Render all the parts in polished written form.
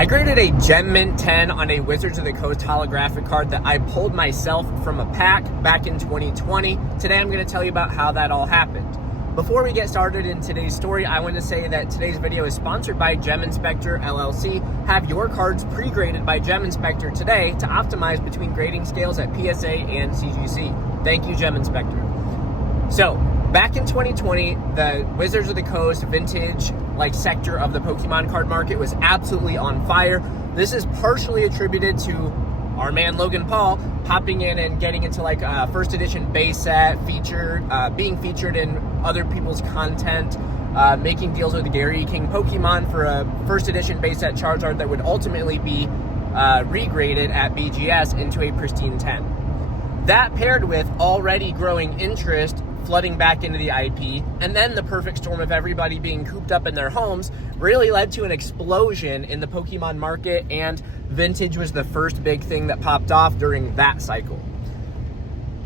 I graded a Gem Mint 10 on a Wizards of the Coast holographic card that I pulled myself from a pack back in 2020. Today I'm going to tell you about how that all happened. Before we get started in today's story, I want to say that today's video is sponsored by Geminspectorllc. Have your cards pre-graded by GemInspector today to optimize between grading scales at PSA and CGC. Thank you, GemInspector. So, back in 2020, the Wizards of the Coast vintage sector of the Pokemon card market was absolutely on fire. This is partially attributed to our man Logan Paul popping in and getting into first edition base set, being featured in other people's content, making deals with Gary King Pokemon for a first edition base set Charizard that would ultimately be regraded at BGS into a pristine 10. That paired with already growing interest flooding back into the IP, and then the perfect storm of everybody being cooped up in their homes really led to an explosion in the Pokemon market, and vintage was the first big thing that popped off during that cycle.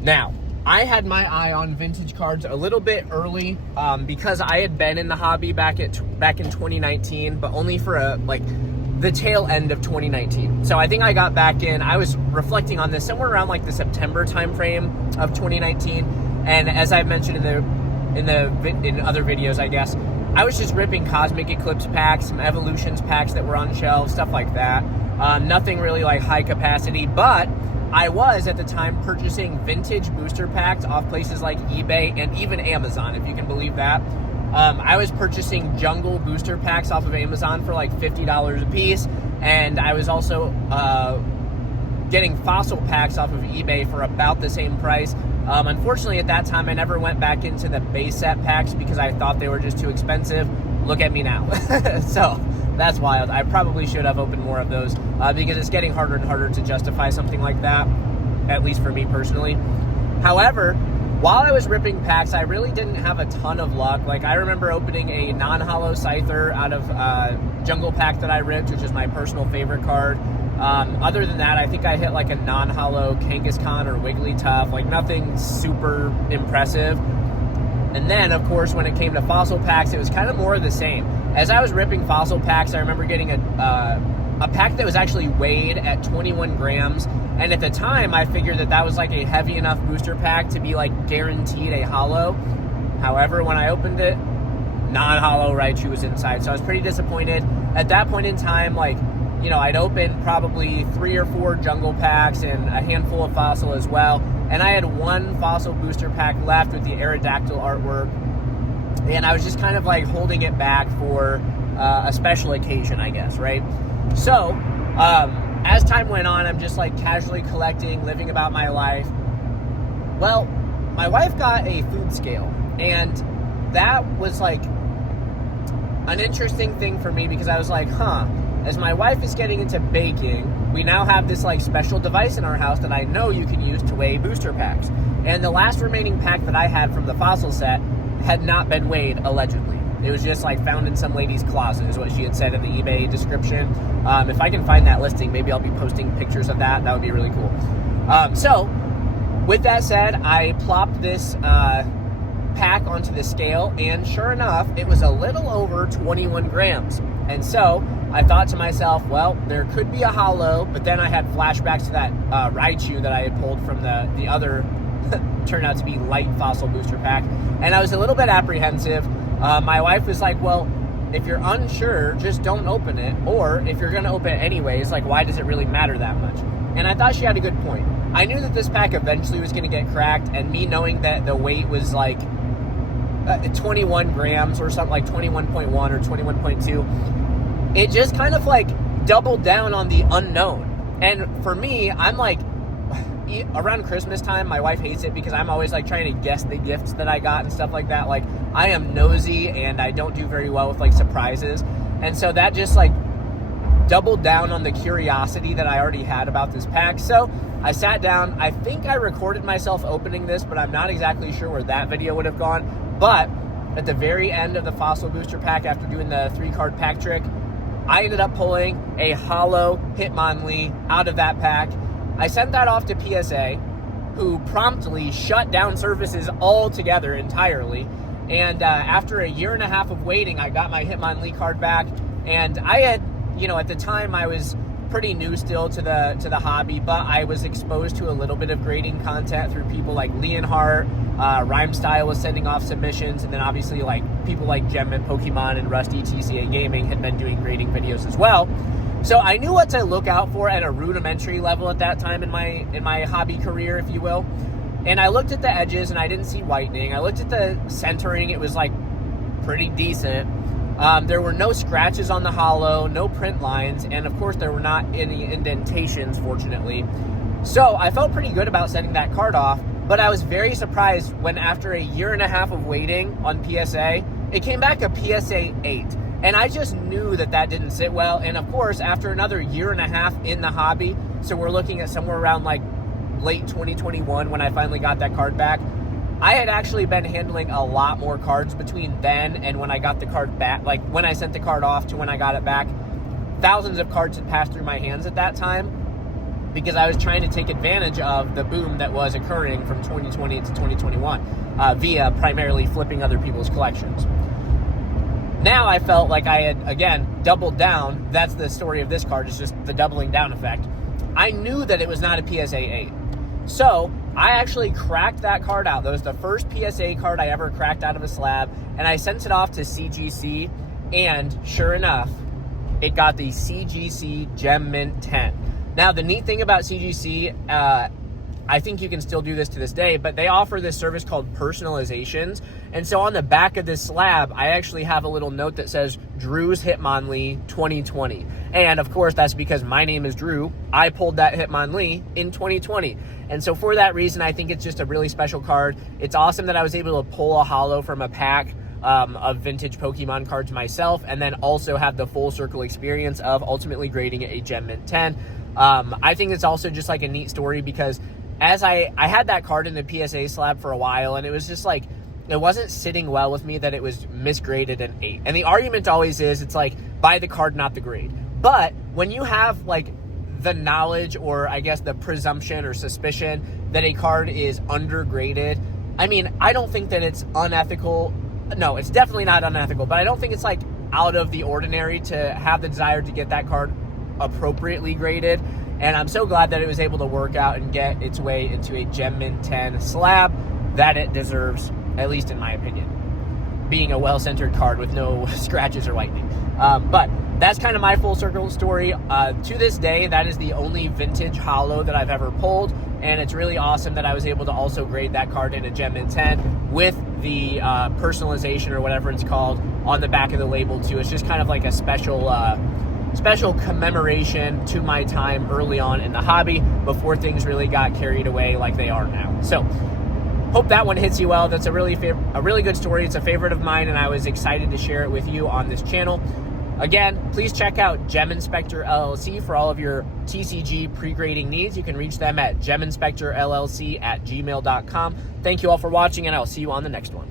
Now, I had my eye on vintage cards a little bit early because I had been in the hobby back in 2019, but only for the tail end of 2019. So I think I got back in. I was reflecting on this somewhere around the September timeframe of 2019. And as I've mentioned in other videos, I guess, I was just ripping Cosmic Eclipse packs, some Evolutions packs that were on shelves, stuff like that. Nothing really high capacity, but I was at the time purchasing vintage booster packs off places like eBay and even Amazon, if you can believe that. I was purchasing Jungle booster packs off of Amazon for $50 a piece, and I was also getting Fossil packs off of eBay for about the same price. Unfortunately, at that time, I never went back into the base set packs because I thought they were just too expensive. Look at me now. So that's wild. I probably should have opened more of those because it's getting harder and harder to justify something like that, at least for me personally. However, while I was ripping packs, I really didn't have a ton of luck. I remember opening a non-holo Scyther out of Jungle pack that I ripped, which is my personal favorite card. Other than that, I think I hit a non-holo Kangaskhan or Wigglytuff, nothing super impressive. And then, of course, when it came to Fossil packs, it was kind of more of the same. As I was ripping Fossil packs, I remember getting a pack that was actually weighed at 21 grams. And at the time, I figured that was a heavy enough booster pack to be guaranteed a holo. However, when I opened it, non-holo Raichu was inside. So I was pretty disappointed. At that point in time, I'd opened probably 3 or 4 Jungle packs and a handful of Fossil as well. And I had one Fossil booster pack left with the Aerodactyl artwork. And I was just kind of holding it back for a special occasion, I guess, right? So, as time went on, I'm just casually collecting, living about my life. Well, my wife got a food scale, and that was an interesting thing for me because I was as my wife is getting into baking, we now have this special device in our house that I know you can use to weigh booster packs. And the last remaining pack that I had from the Fossil set had not been weighed, allegedly. It was just found in some lady's closet, is what she had said in the eBay description. If I can find that listing, maybe I'll be posting pictures of that. That would be really cool. So, with that said, I plopped this pack onto the scale, and sure enough, it was a little over 21 grams. And so, I thought to myself, well, there could be a holo, but then I had flashbacks to that Raichu that I had pulled from the other, turned out to be light Fossil booster pack, and I was a little bit apprehensive. My wife was like, well, if you're unsure, just don't open it, or if you're going to open it anyways, why does it really matter that much? And I thought she had a good point. I knew that this pack eventually was going to get cracked, and me knowing that the weight was 21 grams or something, 21.1 or 21.2, it just kind of doubled down on the unknown. And for me, I'm around Christmas time, my wife hates it because I'm always trying to guess the gifts that I got and stuff like that. I am nosy and I don't do very well with surprises. And so that just doubled down on the curiosity that I already had about this pack. So I sat down. I think I recorded myself opening this, but I'm not exactly sure where that video would have gone. But at the very end of the Fossil booster pack, after doing the 3-card pack trick, I ended up pulling a holo Hitmonlee out of that pack. I sent that off to PSA, who promptly shut down services altogether entirely. And after a year and a half of waiting, I got my Hitmonlee card back. And I had you know, at the time I was pretty new still to the hobby, but I was exposed to a little bit of grading content through people like Leonhardt, Rhymestyle was sending off submissions, and then obviously like people like Gemin, Pokemon, and Rusty TCA Gaming had been doing grading videos as well. So I knew what to look out for at a rudimentary level at that time in my hobby career, if you will. And I looked at the edges and I didn't see whitening. I looked at the centering, it was like pretty decent. There were no scratches on the hollow, no print lines, and of course there were not any indentations, fortunately. So I felt pretty good about sending that card off, but I was very surprised when after a year and a half of waiting on PSA, it came back a PSA 8. And I just knew that that didn't sit well. And of course, after another year and a half in the hobby, so we're looking at somewhere around like late 2021 when I finally got that card back, I had actually been handling a lot more cards between then and when I got the card back, like when I sent the card off to when I got it back. Thousands of cards had passed through my hands at that time because I was trying to take advantage of the boom that was occurring from 2020 to 2021 via primarily flipping other people's collections. Now I felt like I had, again, doubled down. That's the story of this card, it's just the doubling down effect. I knew that it was not a PSA 8. So I actually cracked that card out. That was the first PSA card I ever cracked out of a slab, and I sent it off to CGC, and sure enough, it got the CGC Gem Mint 10. Now, the neat thing about CGC, I think you can still do this to this day, but they offer this service called personalizations. And so on the back of this slab, I actually have a little note that says Drew's Hitmonlee 2020. And of course, that's because my name is Drew. I pulled that Hitmonlee in 2020. And so for that reason, I think it's just a really special card. It's awesome that I was able to pull a holo from a pack of vintage Pokemon cards myself, and then also have the full circle experience of ultimately grading a Gem Mint 10. I think it's also just like a neat story because as I had that card in the PSA slab for a while, and it was just like, it wasn't sitting well with me that it was misgraded an 8. And the argument always is, it's like, buy the card, not the grade. But when you have like the knowledge, or I guess the presumption or suspicion that a card is undergraded, I mean, I don't think that it's unethical. No, it's definitely not unethical, but I don't think it's like out of the ordinary to have the desire to get that card appropriately graded. And I'm so glad that it was able to work out and get its way into a Gem Mint 10 slab that it deserves, at least in my opinion, being a well-centered card with no scratches or whitening. But that's kind of my full circle story. To this day, that is the only vintage holo that I've ever pulled, and it's really awesome that I was able to also grade that card in a Gem Mint 10 with the personalization, or whatever it's called, on the back of the label too. It's just kind of like a special commemoration to my time early on in the hobby before things really got carried away like they are now. So hope that one hits you well. That's a really good story. It's a favorite of mine, and I was excited to share it with you on this channel. Again, please check out geminspectorllc for all of your TCG pre-grading needs. You can reach them at geminspectorllc@gmail.com. Thank you all for watching, and I'll see you on the next one.